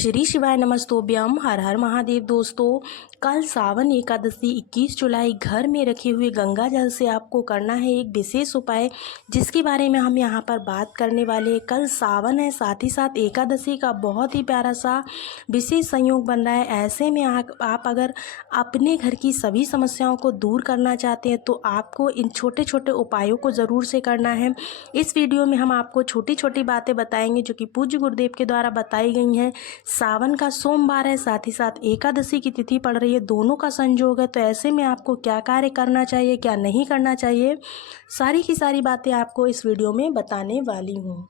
श्री शिवाय नमस्तोभ्यम। हर हर महादेव। दोस्तों, कल सावन एकादशी 21 जुलाई घर में रखे हुए गंगा जल से आपको करना है एक विशेष उपाय, जिसके बारे में हम यहाँ पर बात करने वाले हैं। कल सावन है, साथ ही साथ एकादशी का बहुत ही प्यारा सा विशेष संयोग बन रहा है। ऐसे में आप अगर अपने घर की सभी समस्याओं को दूर करना चाहते हैं तो आपको इन छोटे छोटे उपायों को ज़रूर से करना है। इस वीडियो में हम आपको छोटी छोटी बातें बताएंगे जो कि पूज्य गुरुदेव के द्वारा बताई गई हैं। सावन का सोमवार है, साथ ही साथ एकादशी की तिथि पड़ रही है, दोनों का संयोग है। तो ऐसे में आपको क्या कार्य करना चाहिए, क्या नहीं करना चाहिए, सारी की सारी बातें आपको इस वीडियो में बताने वाली हूँ।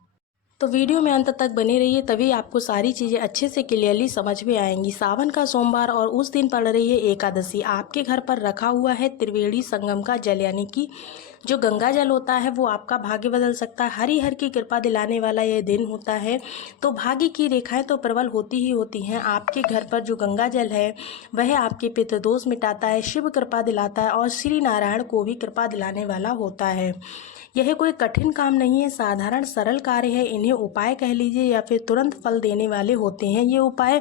तो वीडियो में अंत तक बने रहिए, तभी आपको सारी चीज़ें अच्छे से क्लियरली समझ में आएंगी। सावन का सोमवार और उस दिन पड़ रही है एकादशी। आपके घर पर रखा हुआ है त्रिवेणी संगम का जल, यानी कि जो गंगा जल होता है वो आपका भाग्य बदल सकता है। हरि हर की कृपा दिलाने वाला ये दिन होता है। तो भाग्य की रेखाएं तो प्रबल होती ही होती हैं। आपके घर पर जो गंगा जल है वह आपके पितृदोष मिटाता है, शिव कृपा दिलाता है और श्री नारायण को भी कृपा दिलाने वाला होता है। यह कोई कठिन काम नहीं है, साधारण सरल कार्य है। इन्हें उपाय कह लीजिए या फिर तुरंत फल देने वाले होते हैं। ये उपाय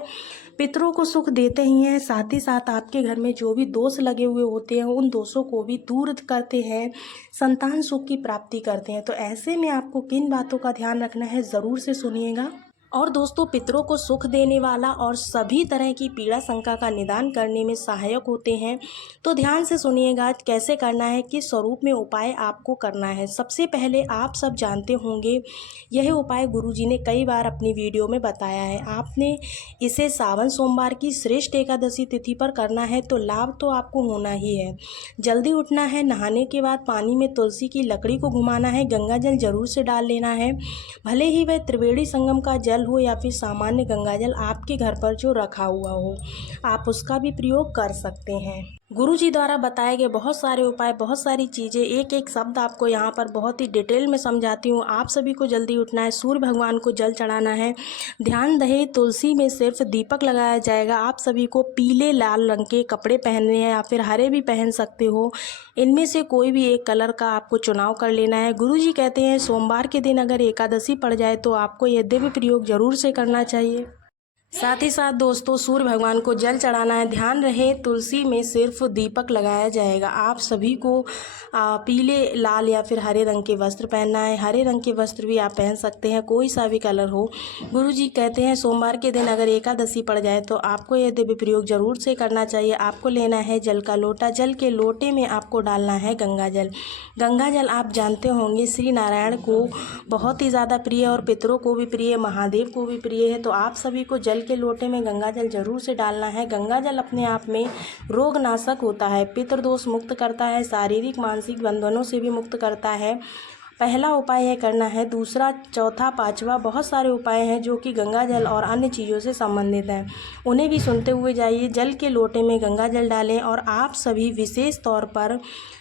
पितरों को सुख देते ही हैं, साथ ही साथ आपके घर में जो भी दोष लगे हुए होते हैं उन दोषों को भी दूर करते हैं, संतान सुख की प्राप्ति करते हैं। तो ऐसे में आपको किन बातों का ध्यान रखना है, ज़रूर से सुनिएगा। और दोस्तों, पितरों को सुख देने वाला और सभी तरह की पीड़ा शंका का निदान करने में सहायक होते हैं। तो ध्यान से सुनिएगा कैसे करना है, किस स्वरूप में उपाय आपको करना है। सबसे पहले आप सब जानते होंगे, यह उपाय गुरुजी ने कई बार अपनी वीडियो में बताया है। आपने इसे सावन सोमवार की श्रेष्ठ एकादशी तिथि पर करना है तो लाभ तो आपको होना ही है। जल्दी उठना है, नहाने के बाद पानी में तुलसी की लकड़ी को घुमाना है, गंगा जल जरूर से डाल लेना है। भले ही वह त्रिवेणी संगम का जल हो या फिर सामान्य गंगा जल आपके घर पर जो रखा हुआ हो, आप उसका भी प्रयोग कर सकते हैं। गुरुजी द्वारा बताए गए बहुत सारे उपाय, बहुत सारी चीज़ें, एक एक शब्द आपको यहाँ पर बहुत ही डिटेल में समझाती हूँ। आप सभी को जल्दी उठना है, सूर्य भगवान को जल चढ़ाना है। ध्यान रहे, तुलसी में सिर्फ दीपक लगाया जाएगा। आप सभी को पीले लाल रंग के कपड़े पहनने हैं या फिर हरे भी पहन सकते हो। इनमें से कोई भी एक कलर का आपको चुनाव कर लेना है। गुरुजी कहते हैं सोमवार के दिन अगर एकादशी पड़ जाए तो आपको यह दिव्य प्रयोग जरूर से करना चाहिए। साथ ही साथ दोस्तों, सूर्य भगवान को जल चढ़ाना है। ध्यान रहे, तुलसी में सिर्फ दीपक लगाया जाएगा। आप सभी को पीले लाल या फिर हरे रंग के वस्त्र पहनना है। हरे रंग के वस्त्र भी आप पहन सकते हैं, कोई सा भी कलर हो। गुरुजी कहते हैं सोमवार के दिन अगर एकादशी पड़ जाए तो आपको यह दिव्य प्रयोग जरूर से करना चाहिए। आपको लेना है जल का लोटा, जल के लोटे में आपको डालना है गंगा जल। गंगा जल आप जानते होंगे श्री नारायण को बहुत ही ज़्यादा प्रिय और पितरों को भी प्रिय, महादेव को भी प्रिय है। तो आप सभी को जल के लोटे में गंगा जल जरूर से डालना है। गंगा जल अपने आप में रोग नाशक होता है, पितृदोष मुक्त करता है, शारीरिक मानसिक बंधनों से भी मुक्त करता है। पहला उपाय यह करना है। दूसरा, चौथा, पांचवा, बहुत सारे उपाय हैं जो कि गंगा जल और अन्य चीज़ों से संबंधित हैं, उन्हें भी सुनते हुए जाइए। जल के लोटे में गंगा जल डालें और आप सभी विशेष तौर पर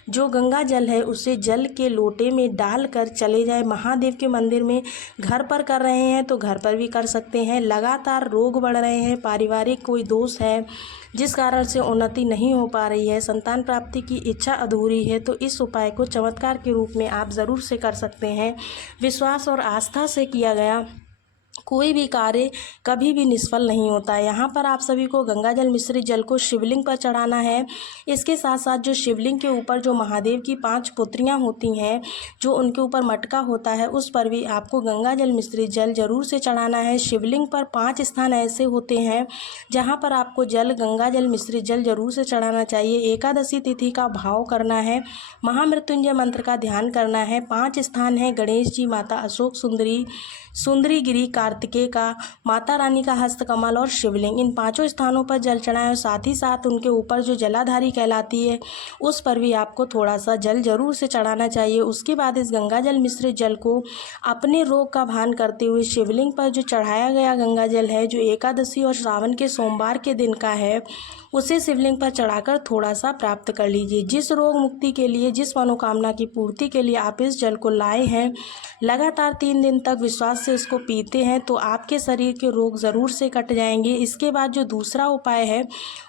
जो गंगा जल है उसे जल के लोटे में डालकर चले जाए महादेव के मंदिर में। घर पर कर रहे हैं तो घर पर भी कर सकते हैं। लगातार रोग बढ़ रहे हैं, पारिवारिक कोई दोष है जिस कारण से उन्नति नहीं हो पा रही है, संतान प्राप्ति की इच्छा अधूरी है, तो इस उपाय को चमत्कार के रूप में आप ज़रूर से कर सकते हैं। विश्वास और आस्था से किया गया कोई भी कार्य कभी भी निष्फल नहीं होता है। यहाँ पर आप सभी को गंगा जल मिश्रित जल को शिवलिंग पर चढ़ाना है। इसके साथ साथ जो शिवलिंग के ऊपर जो महादेव की 5 पुत्रियाँ होती हैं, जो उनके ऊपर मटका होता है, उस पर भी आपको गंगा जल मिश्रित जल जरूर से चढ़ाना है। शिवलिंग पर 5 स्थान ऐसे होते हैं जहाँ पर आपको जल गंगा जल मिश्रित जल जरूर से चढ़ाना चाहिए। एकादशी तिथि का भाव करना है, महामृत्युंजय मंत्र का ध्यान करना है। 5 स्थान हैं, गणेश जी, माता अशोक सुंदरी, सुंदरी गिरी, कार्तिकेय का, माता रानी का हस्तकमल और शिवलिंग, इन 5 स्थानों पर जल चढ़ाएं। और साथ ही साथ उनके ऊपर जो जलाधारी कहलाती है उस पर भी आपको थोड़ा सा जल जरूर से चढ़ाना चाहिए। उसके बाद इस गंगा जल मिश्रित जल को अपने रोग का भान करते हुए शिवलिंग पर जो चढ़ाया गया गंगा जल है, जो एकादशी और श्रावण के सोमवार के दिन का है, उसे शिवलिंग पर चढ़ाकर थोड़ा सा प्राप्त कर लीजिए। जिस रोग मुक्ति के लिए, जिस मनोकामना की पूर्ति के लिए आप इस जल को लाए हैं, लगातार 3 दिन तक विश्वास से इसको पीते हैं तो आपके शरीर के रोग ज़रूर से कट जाएंगे। इसके बाद जो दूसरा उपाय है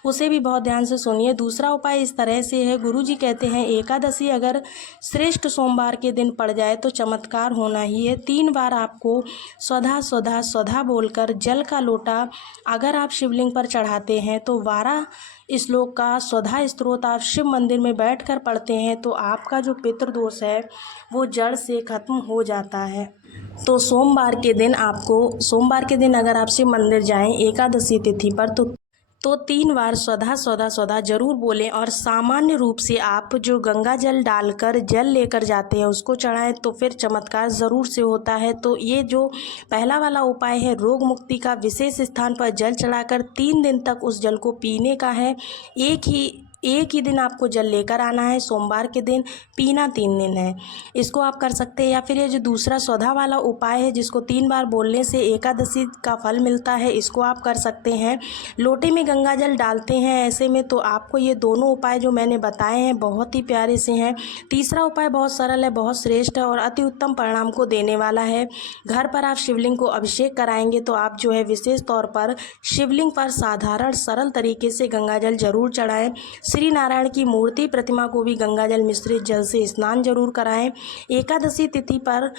उसे भी बहुत ध्यान से सुनिए। दूसरा उपाय इस तरह से है, गुरुजी कहते हैं एकादशी अगर श्रेष्ठ सोमवार के दिन पड़ जाए तो चमत्कार होना ही है। 3 बार आपको स्वधा स्वधा स्वधा बोलकर जल का लोटा अगर आप शिवलिंग पर चढ़ाते हैं तो 12 श्लोक का स्वधा स्तोत्र आप शिव मंदिर में बैठकर पढ़ते हैं तो आपका जो पितृदोष है वो जड़ से खत्म हो जाता है। तो सोमवार के दिन अगर आप शिव मंदिर जाएं एकादशी तिथि पर तो 3 बार स्वधा स्वधा स्वधा जरूर बोलें। और सामान्य रूप से आप जो गंगा जल डालकर जल लेकर जाते हैं उसको चढ़ाएं तो फिर चमत्कार ज़रूर से होता है। तो ये जो पहला वाला उपाय है रोग मुक्ति का, विशेष स्थान पर जल चढ़ाकर 3 दिन तक उस जल को पीने का है। एक ही दिन आपको जल लेकर आना है, सोमवार के दिन, पीना 3 दिन है। इसको आप कर सकते हैं। या फिर ये जो दूसरा स्वधा वाला उपाय है जिसको 3 बार बोलने से एकादशी का फल मिलता है, इसको आप कर सकते हैं। लोटे में गंगा जल डालते हैं ऐसे में तो आपको ये दोनों उपाय जो मैंने बताए हैं बहुत ही प्यारे से हैं। तीसरा उपाय बहुत सरल है, बहुत श्रेष्ठ है और अति उत्तम परिणाम को देने वाला है। घर पर आप शिवलिंग को अभिषेक कराएंगे तो आप जो है विशेष तौर पर शिवलिंग पर साधारण सरल तरीके से गंगा जल जरूर चढ़ाएं। श्री नारायण की मूर्ति प्रतिमा को भी गंगा जल मिश्रित जल से स्नान जरूर कराएं। एकादशी तिथि पर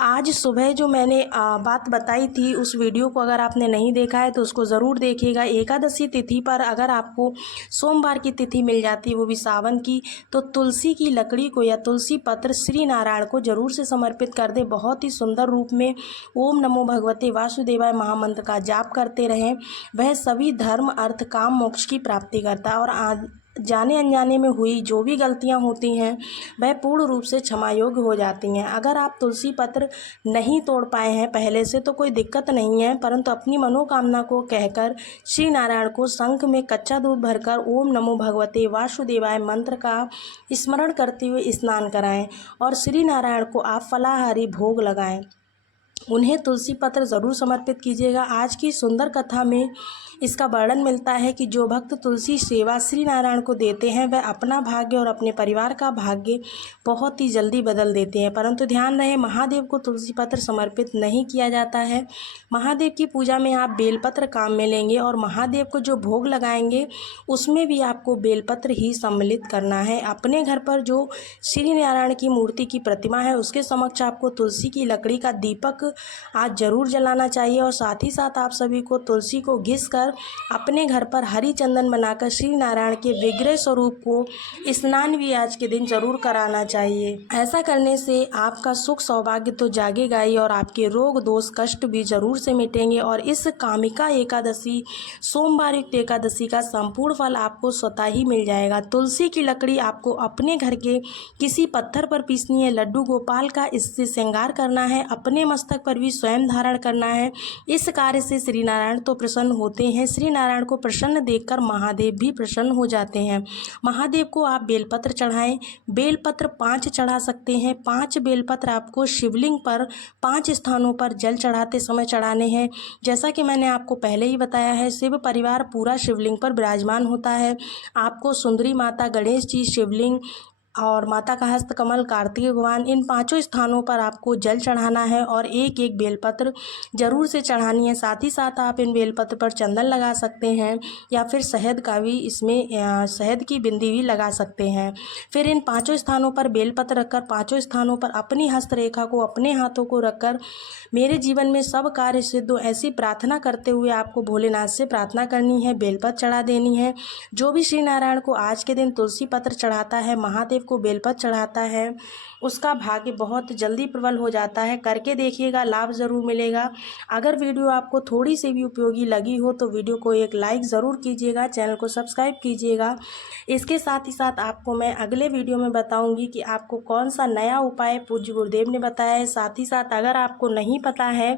आज सुबह जो मैंने बात बताई थी उस वीडियो को अगर आपने नहीं देखा है तो उसको ज़रूर देखिएगा। एकादशी तिथि पर अगर आपको सोमवार की तिथि मिल जाती है वो भी सावन की, तो तुलसी की लकड़ी को या तुलसी पत्र श्री नारायण को जरूर से समर्पित कर दे। बहुत ही सुंदर रूप में ओम नमो भगवते वासुदेवाय महामंत्र का जाप करते रहें। वह सभी धर्म अर्थ काम मोक्ष की प्राप्ति करता है और जाने अनजाने में हुई जो भी गलतियां होती हैं वह पूर्ण रूप से क्षमा योग्य हो जाती हैं। अगर आप तुलसी पत्र नहीं तोड़ पाए हैं पहले से तो कोई दिक्कत नहीं है, परंतु अपनी मनोकामना को कहकर श्री नारायण को शंख में कच्चा दूध भरकर ओम नमो भगवते वासुदेवाय मंत्र का स्मरण करते हुए स्नान कराएं और श्री नारायण को आप फलाहारी भोग लगाएं। उन्हें तुलसी पत्र ज़रूर समर्पित कीजिएगा। आज की सुंदर कथा में इसका वर्णन मिलता है कि जो भक्त तुलसी सेवा श्री नारायण को देते हैं वह अपना भाग्य और अपने परिवार का भाग्य बहुत ही जल्दी बदल देते हैं। परंतु ध्यान रहे महादेव को तुलसी पत्र समर्पित नहीं किया जाता है। महादेव की पूजा में आप बेलपत्र काम में लेंगे और महादेव को जो भोग लगाएंगे उसमें भी आपको बेलपत्र ही सम्मिलित करना है। अपने घर पर जो श्री नारायण की मूर्ति की प्रतिमा है उसके समक्ष आपको तुलसी की लकड़ी का दीपक आज जरूर जलाना चाहिए और साथ ही साथ आप सभी को तुलसी को घिस कर अपने घर पर हरी चंदन बनाकर श्री नारायण के विग्रह स्वरूप को स्नान भी आज के दिन जरूर कराना चाहिए। ऐसा करने से आपका सुख सौभाग्य तो जागेगा ही और आपके रोग दोष कष्ट भी जरूर से मिटेंगे। और इस कामिका एकादशी सोमवार युक्त एकादशी का संपूर्ण फल आपको स्वतः ही मिल जाएगा। तुलसी की लकड़ी आपको अपने घर के किसी पत्थर पर पीसनी है, लड्डू गोपाल का इससे श्रृंगार करना है, अपने मस्तक पर भी स्वयं धारण करना है। इस कार्य से श्री नारायण तो प्रसन्न होते हैं। श्री नारायण को प्रसन्न देखकर महादेव भी प्रसन्न हो जाते हैं। महादेव को आप बेलपत्र चढ़ाएं। बेलपत्र 5 चढ़ा सकते हैं। 5 बेलपत्र आपको शिवलिंग पर 5 स्थानों पर जल चढ़ाते समय चढ़ाने हैं। जैसा कि मैंने आपको पहले ही बताया है शिव परिवार पूरा शिवलिंग पर विराजमान होता है। आपको सुंदरी माता, गणेश जी, शिवलिंग और माता का हस्त कमल, कार्तिक भगवान, इन 5 स्थानों पर आपको जल चढ़ाना है और एक एक बेलपत्र जरूर से चढ़ानी है। साथ ही साथ आप इन बेलपत्र पर चंदन लगा सकते हैं या फिर शहद का भी इसमें शहद की बिंदी भी लगा सकते हैं। फिर इन 5 स्थानों पर बेलपत्र रखकर 5 स्थानों पर अपनी हस्तरेखा को अपने हाथों को रखकर मेरे जीवन में सब कार्य सिद्ध हो ऐसी प्रार्थना करते हुए आपको भोलेनाथ से प्रार्थना करनी है, बेलपत्र चढ़ा देनी है। जो भी श्री नारायण को आज के दिन तुलसी पत्र चढ़ाता है, महादेव को बेलपत्र चढ़ाता है, उसका भाग्य बहुत जल्दी प्रबल हो जाता है। करके देखिएगा, लाभ ज़रूर मिलेगा। अगर वीडियो आपको थोड़ी सी भी उपयोगी लगी हो तो वीडियो को एक लाइक ज़रूर कीजिएगा, चैनल को सब्सक्राइब कीजिएगा। इसके साथ ही साथ आपको मैं अगले वीडियो में बताऊंगी कि आपको कौन सा नया उपाय पूज्य गुरुदेव ने बताया है। साथ ही साथ अगर आपको नहीं पता है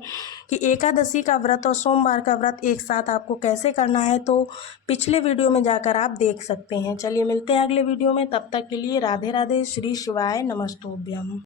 कि एकादशी का व्रत और सोमवार का व्रत एक साथ आपको कैसे करना है तो पिछले वीडियो में जाकर आप देख सकते हैं। चलिए मिलते हैं अगले वीडियो में, तब तक के लिए राधे राधे, श्री शिवाय नमस्तुभ्यम।